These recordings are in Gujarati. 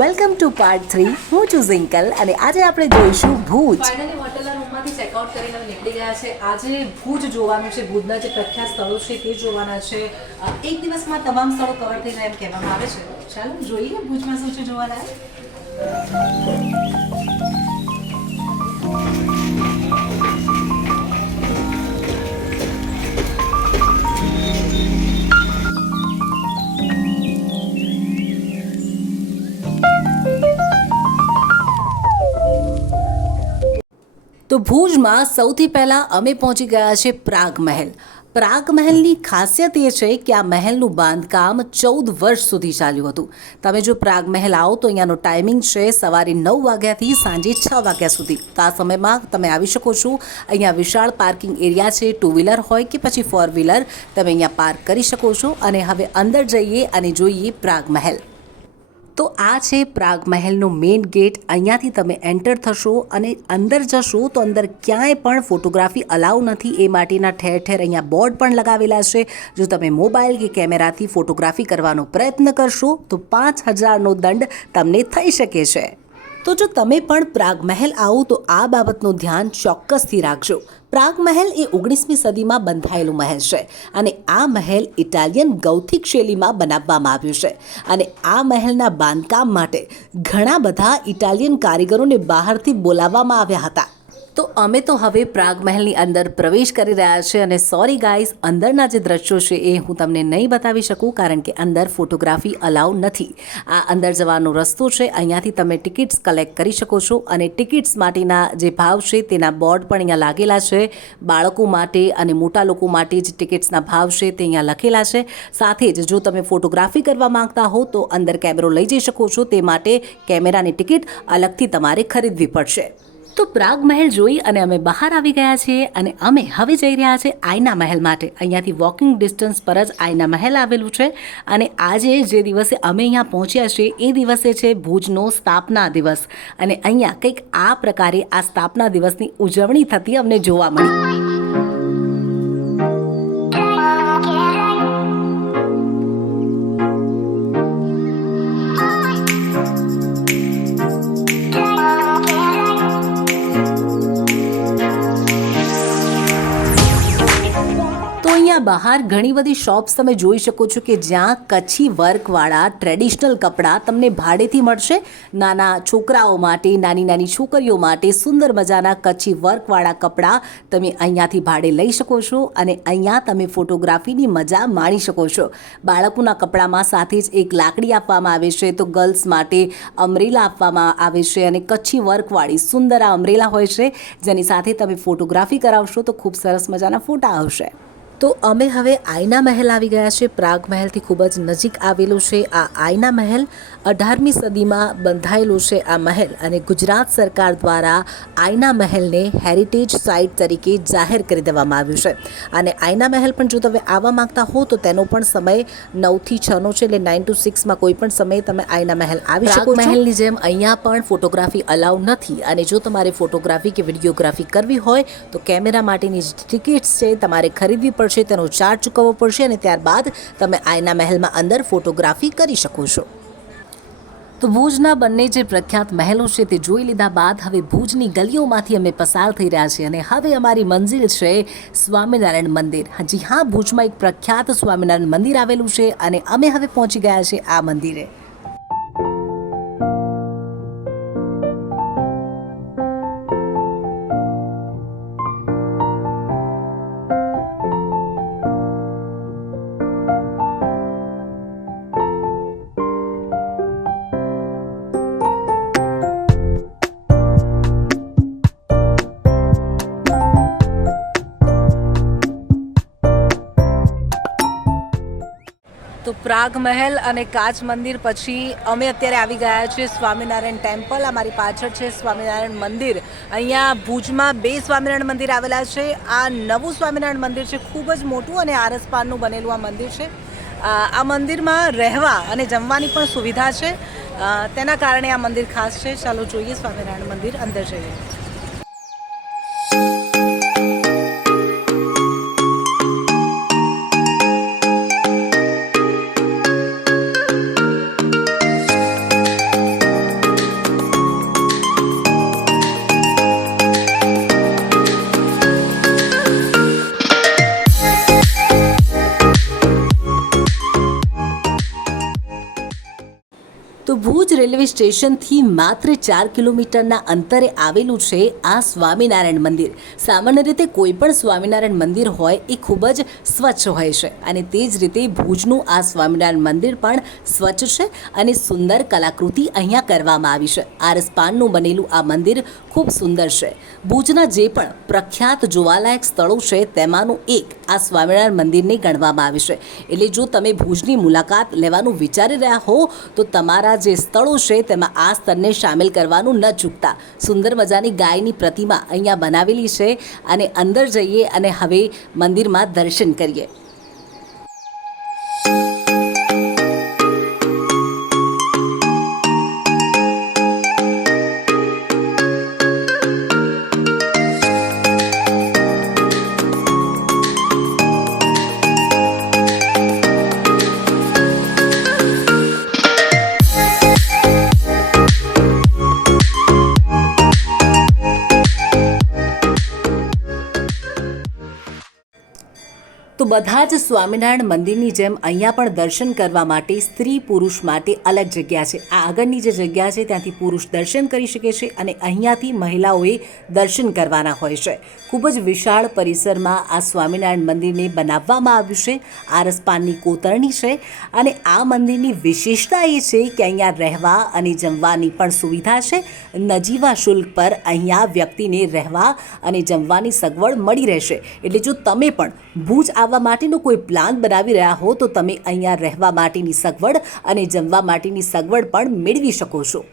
Welcome to part 3. હું છું ઝિંકલ અને આજે આપણે જોઈશું ભુજ. ફાઇનલી હોટલના રૂમમાંથી ચેકઆઉટ કરીને અમે નીકળી ગયા છે. આજે ભુજ જોવાનું છે, ભુજના જે પ્રખ્યાત સ્થળો છે તે જોવાના છે. એક દિવસમાં તમામ સ્થળો કવર થઈ જાય એમ કહેવામાં આવે છે. ચાલો જોઈએ ભુજમાં શું છે જોવાલાયક. તો ભુજમાં સૌથી પહેલાં અમે પહોંચી ગયા છે પ્રાગ મહેલ. પ્રાગ મહેલની ખાસિયત એ છે કે આ મહેલનું બાંધકામ 14 વર્ષ સુધી ચાલ્યું હતું. તમે જો પ્રાગ મહેલ આવો તો અહીંયાનો ટાઈમિંગ છે સવારે 9 વાગ્યાથી સાંજે 6 વાગ્યા સુધી. તો આ સમયમાં તમે આવી શકો છો. અહીંયા વિશાળ પાર્કિંગ એરિયા છે. 2 વ્હીલર હોય કે પછી 4 વ્હીલર તમે અહીંયા પાર્ક કરી શકો છો. અને હવે અંદર જઈએ અને જોઈએ પ્રાગ મહેલ. તો આ છે પ્રાગ મહેલનો મેઇન ગેટ. અહીંયાથી તમે એન્ટર થશો અને અંદર જશો તો અંદર ક્યાંય પણ ફોટોગ્રાફી અલાઉ નથી. એ માટેના ઠેર ઠેર અહીંયા બોર્ડ પણ લગાવેલા છે. જો તમે મોબાઈલ કે કેમેરાથી ફોટોગ્રાફી કરવાનો પ્રયત્ન કરશો તો 5,000નો દંડ તમને થઈ શકે છે. તો જો તમે પણ પ્રાગ મહેલ આવો તો આ બાબતનું ધ્યાન ચોક્કસથી રાખજો. પ્રાગ મહેલ એ 19મી સદીમાં બંધાયેલું મહેલ છે અને આ મહેલ ઇટાલિયન ગૌથિક શૈલીમાં બનાવવામાં આવ્યું છે. અને આ મહેલના બાંધકામ માટે ઘણા બધા ઇટાલિયન કારીગરોને બહારથી બોલાવવામાં આવ્યા હતા. તો અમે તો હવે પ્રાગ મહેલની અંદર પ્રવેશ કરી રહ્યા છે અને સોરી ગાઈઝ, અંદરના જે દ્રશ્યો છે એ હું તમને નહીં બતાવી શકું કારણ કે અંદર ફોટોગ્રાફી અલાઉ નથી. આ અંદર જવાનો રસ્તો છે. અહીંયાથી તમે ટિકિટ્સ કલેક્ટ કરી શકો છો અને ટિકિટ્સ માટેના જે ભાવ છે તેના બોર્ડ પણ અહીંયા લાગેલા છે. બાળકો માટે અને મોટા લોકો માટે જે ટિકિટ્સના ભાવ છે તે અહીંયા લખેલા છે. સાથે જ જો તમે ફોટોગ્રાફી કરવા માંગતા હો તો અંદર કેમેરો લઈ જઈ શકો છો. તે માટે કેમેરાની ટિકિટ અલગથી તમારે ખરીદવી પડશે. તો પ્રાગ મહેલ જોઈ અને અમે બહાર આવી ગયા છીએ અને અમે હવે જઈ રહ્યા છીએ આયના મહેલ માટે. અહીંયાથી વોકિંગ ડિસ્ટન્સ પર જ આયના મહેલ આવેલું છે. અને આજે જે દિવસે અમે અહીંયા પહોંચ્યા છીએ એ દિવસે છે ભુજનો સ્થાપના દિવસ. અને અહીંયા કંઈક આ પ્રકારે આ સ્થાપના દિવસની ઉજવણી થતી અમને જોવા મળી. બહાર ઘણી બધી શોપ્સ તમે જોઈ શકો છો કે જ્યાં કચ્છી વર્કવાળા ટ્રેડિશનલ કપડાં તમને ભાડેથી મળશે. નાના છોકરાઓ માટે, નાની નાની છોકરીઓ માટે સુંદર મજાના કચ્છી વર્કવાળા કપડાં તમે અહીંયાથી ભાડે લઈ શકો છો અને અહીંયા તમે ફોટોગ્રાફીની મજા માણી શકો છો. બાળકોના કપડામાં સાથે જ એક લાકડી આપવામાં આવે છે. તો ગર્લ્સ માટે અમરેલા આપવામાં આવે છે અને કચ્છી વર્કવાળી સુંદર આ અમરેલા હોય છે જેની સાથે તમે ફોટોગ્રાફી કરાવશો તો ખૂબ સરસ મજાના ફોટા આવશે. તો અમે હવે આયના મહેલ આવી ગયા છે. પ્રાગ મહેલથી ખૂબ જ નજીક આવેલું છે આ આયના મહેલ. 18મી સદીમાં બંધાયેલું છે આ મહેલ અને ગુજરાત સરકાર દ્વારા આયના મહેલને હેરિટેજ સાઇટ તરીકે જાહેર કરી દેવામાં આવ્યું છે. અને આયના મહેલ પણ જો તમે આવવા માંગતા હો તો તેનો પણ સમય 9 થી 6નો છે. એટલે 9 to 6માં કોઈ પણ સમયે તમે આયના મહેલ આવી શકો છો. મહેલની જેમ અહીંયા પણ ફોટોગ્રાફી અલાઉ નથી. અને જો તમારે ફોટોગ્રાફી કે વિડીયોગ્રાફી કરવી હોય તો કેમેરા માટેની જે ટિકિટ્સ છે તમારે ખરીદવી પડશે. તેનો ચાર્જ ચૂકવવો પડશે અને ત્યારબાદ તમે આયના મહેલમાં અંદર ફોટોગ્રાફી કરી શકો છો. તો ભુજના બંને જે પ્રખ્યાત મહેલો છે તે જોઈ લીધા બાદ હવે ભુજની ગલીઓમાંથી અમે પસાર થઈ રહ્યા છીએ અને હવે અમારી મંજિલ છે સ્વામિનારાયણ મંદિર. જી હા, ભુજમાં એક પ્રખ્યાત સ્વામિનારાયણ મંદિર આવેલું છે અને અમે હવે પહોંચી ગયા છીએ આ મંદિરે. તો પ્રાગ મહેલ અને કાચ મંદિર પછી અમે અત્યારે આવી ગયા છીએ સ્વામિનારાયણ ટેમ્પલ. અમારી પાછળ છે સ્વામિનારાયણ મંદિર. અહીંયા ભુજમાં 2 સ્વામિનારાયણ મંદિર આવેલા છે. આ નવું સ્વામિનારાયણ મંદિર છે, ખૂબ જ મોટું અને આરસપારનું બનેલું આ મંદિર છે. આ મંદિરમાં રહેવા અને જમવાની પણ સુવિધા છે. તેના કારણે આ મંદિર ખાસ છે. ચાલો જોઈએ સ્વામિનારાયણ મંદિર, અંદર જઈએ. તો ભુજ રેલવે સ્ટેશનથી માત્ર 4 કિલોમીટરના અંતરે આવેલું છે આ સ્વામિનારાયણ મંદિર. સામાન્ય રીતે કોઈ પણ સ્વામિનારાયણ મંદિર હોય એ ખૂબ જ સ્વચ્છ હોય છે અને તે જ રીતે ભુજનું આ સ્વામિનારાયણ મંદિર પણ સ્વચ્છ છે અને સુંદર કલાકૃતિ અહીંયા કરવામાં આવી છે. આરસ પાનનું બનેલું આ મંદિર ખૂબ સુંદર છે. ભુજના જે પણ પ્રખ્યાત જોવાલાયક સ્થળો છે તેમાંનું એક આ સ્વામિનારાયણ મંદિરને ગણવામાં આવે છે. એટલે જો તમે ભુજની મુલાકાત લેવાનું વિચારી રહ્યા હો તો તમારા જે સ્થળો છે તેમાં આ સ્થળને સામેલ કરવાનું ન ચૂકતા. સુંદર મજાની ગાયની પ્રતિમા અહીંયા બનાવેલી છે અને અંદર જઈએ અને હવે મંદિરમાં દર્શન કરીએ. તો બધા જ સ્વામિનારાયણ મંદિરની જેમ અહીંયા પણ દર્શન કરવા માટે સ્ત્રી પુરુષ માટે અલગ જગ્યા છે. આ આગળની જે જગ્યા છે ત્યાંથી પુરુષ દર્શન કરી શકે છે અને અહીંયાથી મહિલાઓએ દર્શન કરવાના હોય છે. ખૂબ જ વિશાળ પરિસરમાં આ સ્વામિનારાયણ મંદિરને બનાવવામાં આવ્યું છે. આરસપાનની કોતરણી છે અને આ મંદિરની વિશેષતા એ છે કે અહીંયા રહેવા અને જમવાની પણ સુવિધા છે. નજીવા શુલ્ક પર અહીંયા વ્યક્તિને રહેવા અને જમવાની સગવડ મળી રહેશે. એટલે જો તમે પણ ભુજ આવવા માટેનો કોઈ પ્લાન બનાવી રહ્યા હો તો તમે અહીંયા રહેવા માટેની સગવડ અને જમવા માટેની સગવડ પણ મેળવી શકો છો.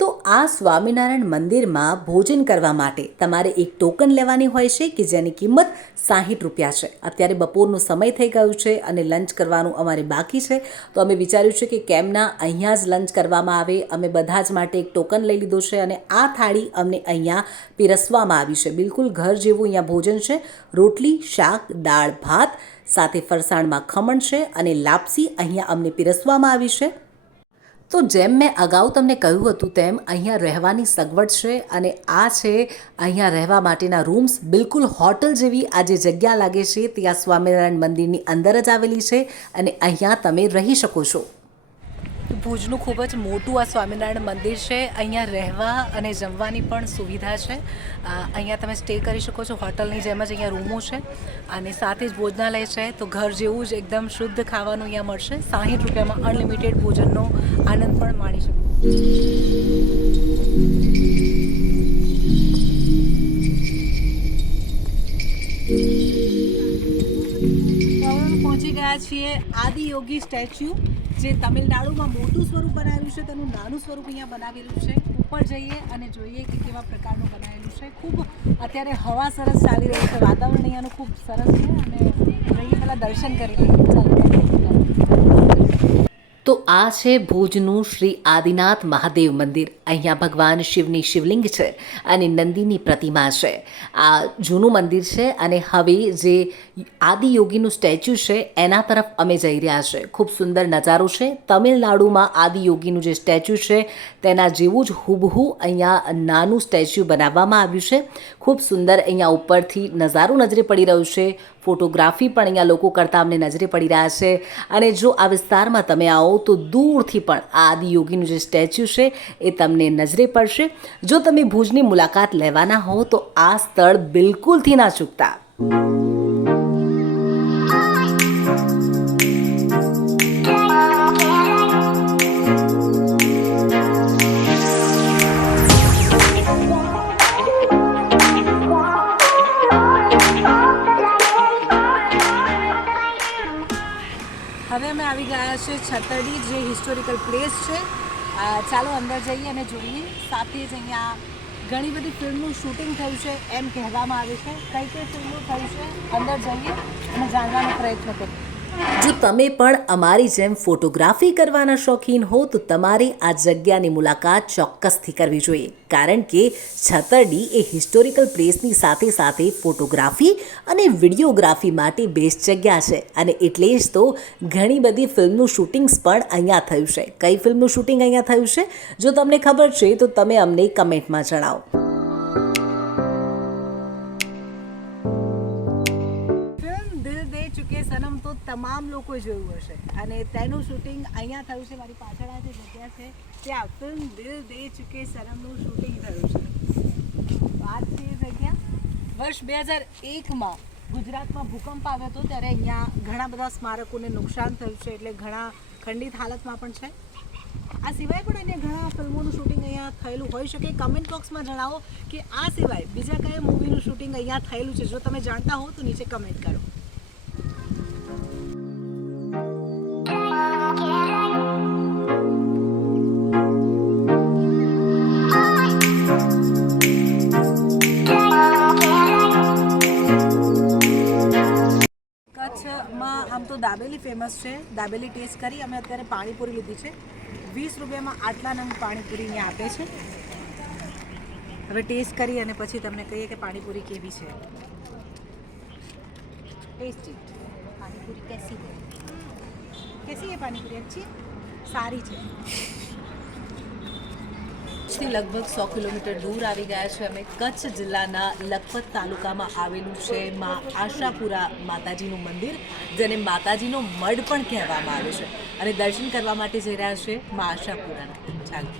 તો આ સ્વામિનારાયણ મંદિરમાં ભોજન કરવા માટે તમારે એક ટોકન લેવાની હોય છે કે જેની કિંમત 60 રૂપિયા છે. અત્યારે બપોરનો સમય થઈ ગયો છે અને લંચ કરવાનું અમારે બાકી છે તો અમે વિચાર્યું છે કે કેમ ના અહીંયા જ લંચ કરવામાં આવે. અમે બધા જ માટે એક ટોકન લઈ લીધો છે અને આ થાળી અમને અહીંયા પીરસવામાં આવી છે. બિલકુલ ઘર જેવું અહીંયા ભોજન છે. રોટલી, શાક, દાળ, ભાત સાથે ફરસાણમાં ખમણ છે અને લાપસી અહીંયા અમને પીરસવામાં આવી છે. તો જેમ મેં અગાઉ તમને કહ્યું હતું તેમ અહીંયા રહેવાની સગવડ છે અને આ છે અહીંયા રહેવા માટેના રૂમ્સ. બિલકુલ હોટલ જેવી આ જે જગ્યા લાગે છે તે આ સ્વામિનારાયણ મંદિરની અંદર જ આવેલી છે અને અહીંયા તમે રહી શકો છો. ભુજનું ખૂબ જ મોટું આ સ્વામિનારાયણ મંદિર છે. અહીંયા રહેવા અને જમવાની પણ સુવિધા છે. અહીંયા તમે સ્ટે કરી શકો છો. હોટલની જેમ જ અહીંયા રૂમો છે અને સાથે જ ભોજનાલય છે. તો ઘર જેવું જ એકદમ શુદ્ધ ખાવાનું અહીંયા મળશે. 60 રૂપિયામાં અનલિમિટેડ ભોજનનો આનંદ પણ માણી શકો. પહોંચી ગયા છીએ આદિયોગી સ્ટેચ્યુ, જે તમિલનાડુમાં મોટું સ્વરૂપ બનાવેલું છે તેનું નાનું સ્વરૂપ અહીંયા બનાવેલું છે. ઉપર જઈએ અને જોઈએ કે કેવા પ્રકારનું બનાવેલું છે. ખૂબ અત્યારે હવા સરસ ચાલી રહી છે. વાતાવરણ અહીંયાનું ખૂબ સરસ છે અને જઈએ પહેલાં દર્શન કરી લઈએ. ચાલો. તો આ છે ભુજનું શ્રી આદિનાથ મહાદેવ મંદિર. અહીંયા ભગવાન શિવની શિવલિંગ છે અને નંદીની પ્રતિમા છે. આ જૂનું મંદિર છે અને હવે જે આદિયોગીનું સ્ટેચ્યુ છે એના તરફ અમે જઈ રહ્યા છે. ખૂબ સુંદર નજારો છે. તમિલનાડુમાં આદિયોગીનું જે સ્ટેચ્યુ છે તેના જેવું જ હુબહુ અહીંયા નાનું સ્ટેચ્યુ બનાવવામાં આવ્યું છે. ખૂબ સુંદર અહીંયા ઉપરથી નજારો નજરે પડી રહ્યો છે. ફોટોગ્રાફી પણ અહીંયા લોકો કરતાં અમને નજરે પડી રહ્યા છે અને જો આ વિસ્તારમાં તમે આવો તો દૂરથી પણ આ આદિયોગીનું જે સ્ટેચ્યુ છે એ તમને નજરે પડશે. જો તમે ભુજની મુલાકાત લેવાના હો તો આ સ્થળ બિલકુલથી ના ચૂકતા. હવે અમે આવી ગયા છે છતરડી, જે હિસ્ટોરિકલ પ્લેસ છે. ચાલો અંદર જઈએ અને જોઈએ. સાથે જ અહીંયા ઘણી બધી ફિલ્મનું શૂટિંગ થયું છે એમ કહેવામાં આવે છે. કઈ કઈ ફિલ્મો થઈ છે અંદર જઈએ અને જાણવાનો પ્રયત્ન કરીએ. જો તમે પણ અમારી જેમ ફોટોગ્રાફી કરવાના શોખીન હો તો તમારે આ જગ્યાની મુલાકાત ચોક્કસથી કરવી જોઈએ. કારણ કે છતરડી એ હિસ્ટોરિકલ પ્લેસની સાથે સાથે ફોટોગ્રાફી અને વિડીયોગ્રાફી માટે બેસ્ટ જગ્યા છે અને એટલે જ તો ઘણી બધી ફિલ્મનું શૂટિંગ્સ પણ અહીંયા થયું છે. કઈ ફિલ્મનું શૂટિંગ અહીંયા થયું છે જો તમને ખબર છે તો તમે અમને કમેન્ટમાં જણાવો. તમામ લોકોએ જોયું હશે અને તેનું શૂટિંગ અહીંયા થયું છે. મારી પાછળ આ જે જગ્યા છે ત્યાં ફિલ્મ દિલ દે ચુકે સનમનું શૂટિંગ થયું છે. વાત છે એ જગ્યા વર્ષ 2001માં ગુજરાતમાં ભૂકંપ આવ્યો હતો ત્યારે અહીંયા ઘણા બધા સ્મારકોને નુકસાન થયું છે, એટલે ઘણા ખંડિત હાલતમાં પણ છે. આ સિવાય પણ અહીંયા ઘણા ફિલ્મોનું શૂટિંગ અહીંયા થયેલું હોઈ શકે. કમેન્ટ બોક્સમાં જણાવો કે આ સિવાય બીજા કયા મૂવીનું શૂટિંગ અહીંયા થયેલું છે. જો તમે જાણતા હો તો નીચે કમેન્ટ કરો. કચ્છમાં આમ તો દાબેલી ફેમસ છે. દાબેલી ટેસ્ટ કરી અમે અત્યારે પાણીપુરી લીધી છે. 20 રૂપિયામાં આટલા નંગ પાણીપુરી અહીંયા આપે છે. હવે ટેસ્ટ કરી અને પછી તમને કહીએ કે પાણીપુરી કેવી છે. ટેસ્ટી પાણીપુરી कैसी है? कैसी है पानीपुरी? अच्छी સારી છે. થી લગભગ 100 કિલોમીટર દૂર આવી ગયા છે અમે. કચ્છ જિલ્લાના લખપત તાલુકામાં આવેલું છે માં આશાપુરા માતાજીનું મંદિર, જેને માતાજીનો મઢ પણ કહેવામાં આવે છે, અને દર્શન કરવા માટે જઈ રહ્યા છે માં આશાપુરાના. ચાલો.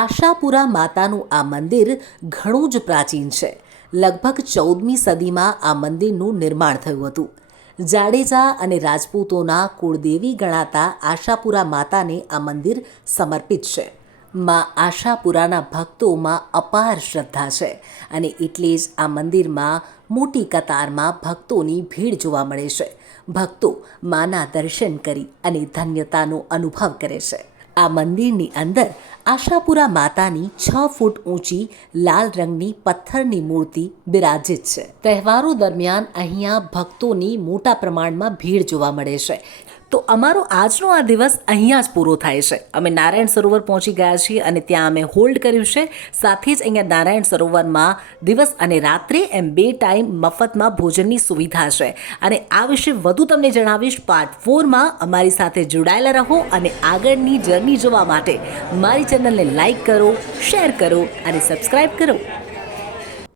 આશાપુરા માતાનું આ મંદિર ઘણું જ પ્રાચીન છે. લગભગ 14મી સદીમાં આ મંદિરનું નિર્માણ થયું હતું. જાડેજા અને રાજપૂતોના કુળદેવી ગણાતા આશાપુરા માતાને આ મંદિર સમર્પિત છે. માં આશાપુરાના ભક્તોમાં અપાર શ્રદ્ધા છે અને એટલે જ આ મંદિરમાં મોટી કતારમાં ભક્તોની ભીડ જોવા મળે છે. ભક્તો માના દર્શન કરી અને ધન્યતાનો અનુભવ કરે છે. આ મંદિરની અંદર આશાપુરા માતાની 6 ફૂટ ઊંચી લાલ રંગની પથ્થરની મૂર્તિ બિરાજિત છે. તહેવારો દરમિયાન અહીંયા ભક્તોની મોટા પ્રમાણમાં ભીડ જોવા મળે છે. તો અમારો આજનો આ દિવસ અહીંયા જ પૂરો થાય છે. અમે નારાયણ સરોવર પહોંચી ગયા છીએ અને ત્યાં અમે હોલ્ડ કર્યું છે. સાથે જ અહીંયા નારાયણ સરોવરમાં દિવસ અને રાત્રે એમ 2 ટાઈમ મફતમાં ભોજનની સુવિધા છે. અને આ વિશે વધુ તમને જણાવીશ પાર્ટ 4માં. અમારી સાથે જોડાયેલા રહો અને આગળની જર્ની જોવા માટે મારી ચેનલને લાઈક કરો, શેર કરો અને સબસ્ક્રાઈબ કરો.